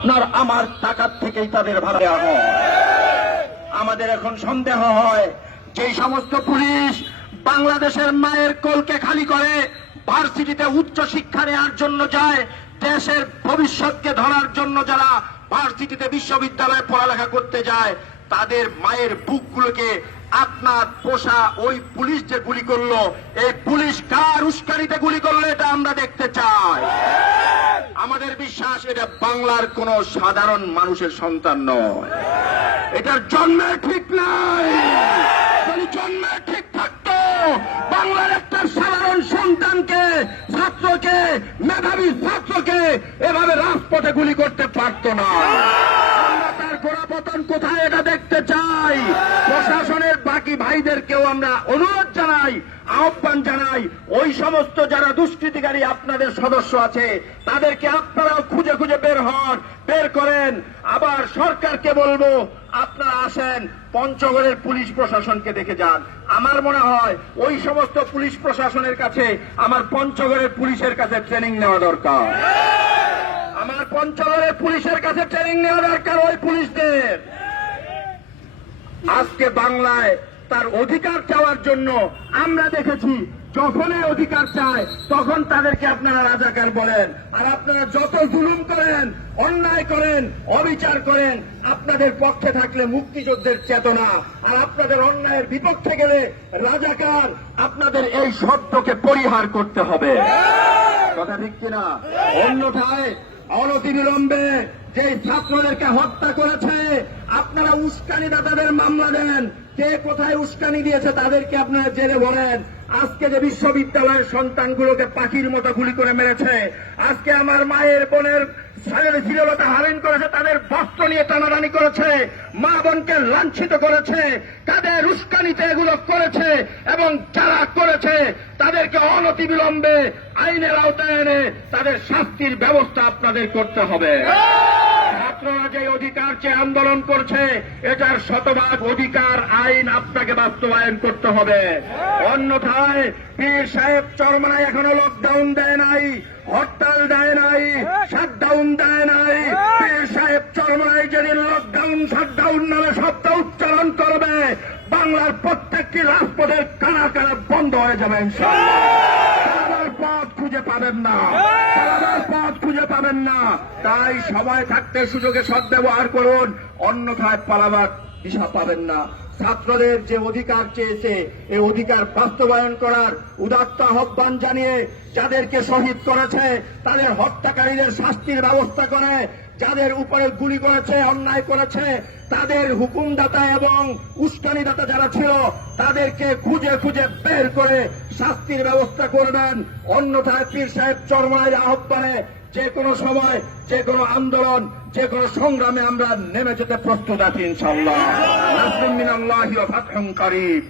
আপনার আমার টাকার থেকেই তাদের ভাড়া দেওয়া হয়। আমাদের এখন সন্দেহ হয় যে সমস্ত পুলিশ বাংলাদেশের মায়ের কোলকে খালি করে ভার্সিটিতে উচ্চ শিক্ষা নেওয়ার জন্য যায়, দেশের ভবিষ্যৎকে ধরার জন্য যারা ভার্সিটিতে বিশ্ববিদ্যালয়ে পড়ালেখা করতে যায়, তাদের মায়ের বুকগুলোকে আপনার পোষা ওই পুলিশ যে গুলি করলো, এই পুলিশ কার উস্কানিতে গুলি করলো এটা আমরা দেখতে চাই। আমাদের বিশ্বাস এটা বাংলার কোন সাধারণ মানুষের সন্তান নয়, এটার জন্মে ঠিক নাই। যদি জন্মে ঠিক থাকতো, বাংলার একটা সাধারণ সন্তানকে, ছাত্রকে, মেধাবী ছাত্রকে এভাবে রাজপথে গুলি করতে পারতো না। আমরা তার গোড়াপতন কোথায় এটা দেখতে চাই। প্রশাসনের বাকি ভাইদেরকেও আমরা অনুরোধ জানাই, আহ্বান জানাই, ওই সমস্ত যারা দুষ্কৃতিকারী আপনাদের সদস্য আছে তাদেরকে আপনারাও খুঁজে খুঁজে বের করেন। আবার সরকারকে বলবো, আপনারা আসেন পঞ্চগড়ের পুলিশ প্রশাসনকে দেখে যান। আমার মনে হয় ওই সমস্ত পুলিশ প্রশাসনের কাছে আমার পঞ্চগড়ের পুলিশের কাছে ট্রেনিং নেওয়া দরকার। আমার পঞ্চগড়ের পুলিশের কাছে ট্রেনিং নেওয়া দরকার ওই পুলিশদের। আজকে বাংলায় তার অধিকার চাওয়ার জন্য আমরা দেখেছি, যখনই অধিকার চায় তখন তাদেরকে আপনারা রাজাকার বলেন। আর আপনারা যত জুলুম করেন, অন্যায় করেন, অবিচার করেন, আপনাদের পক্ষে থাকলে মুক্তিযুদ্ধের চেতনা, আর আপনাদের অন্যায়ের বিপক্ষে গেলে রাজাকার। আপনাদের এই শব্দকে পরিহার করতে হবে, কথা ঠিক কিনা? অন্যথায় অনতিবিলম্বে যে ছাত্রদেরকে হত্যা করেছে, আপনারা উস্কানিদাতাদের মামলা দেন। কে কোথায় উস্কানি দিয়েছে তাদেরকে আপনারা জেলে ভরেন। আজকে যে বিশ্ববিদ্যালয়ের সন্তানগুলোকে পাখির মতো গুলি করে মেরেছে, আজকে আমার মায়ের বোনের শ্লীলতা হারিন করেছে, তাদের বস্ত্র নিয়ে টানাটানি করেছে, মা বোনকে লাঞ্ছিত করেছে, তাদের উস্কানিতে এগুলো করেছে, এবং যারা করেছে তাদেরকে অনতিবিলম্বে আইনের আওতায় এনে তাদের শাস্তির ব্যবস্থা আপনাদের করতে হবে। ছাত্ররা যে অধিকার চেয়ে আন্দোলন করছে, এটার শতভাগ অধিকার আইন আপনাকে বাস্তবায়ন করতে হবে। অন্যথায় পীর সাহেব চরমনায় এখনো লকডাউন দেয় নাই, হরতাল দেয় নাই, শাটডাউন দেয় নাই। পীর সাহেব চরমনায় যেদিন লকডাউন শাটডাউন নামে শব্দ উচ্চারণ করবে, বাংলার প্রত্যেকটি রাজপথের কানা কানা বন্ধ হয়ে যাবে ইনশাআল্লাহ। পথ খুঁজে পাবেন না, পথ খুঁজে পাবেন না। তাই সময় থাকতে সুযোগে সদ্ব্যবহার করুন, অন্যথায় পালাবার দিশা পাবেন না। ছাত্রদের যে অধিকার চেয়েছে, এই অধিকার বাস্তবায়ন করার উদাত্ত আহ্বান জানিয়ে যাদেরকে শহীদ করেছে তাদের হত্যাকারীদের শাস্তির ব্যবস্থা করে, যাদের উপরে গুলি করেছে, অন্যায় করেছে, তাদের হুকুমদাতা এবং উস্কানিদাতা যারা ছিল তাদেরকে খুঁজে খুঁজে বের করে শাস্তির ব্যবস্থা করবেন। অন্যথায় পীর সাহেব চরমনাইয়ের আহ্বানে যে কোনো সময়, যে কোনো আন্দোলন, যে কোনো সংগ্রামে আমরা নেমে যেতে প্রস্তুত আছি ইনশাআল্লাহ। নাসরুম মিনাল্লাহি ওয়া ফাতহুন কারীব।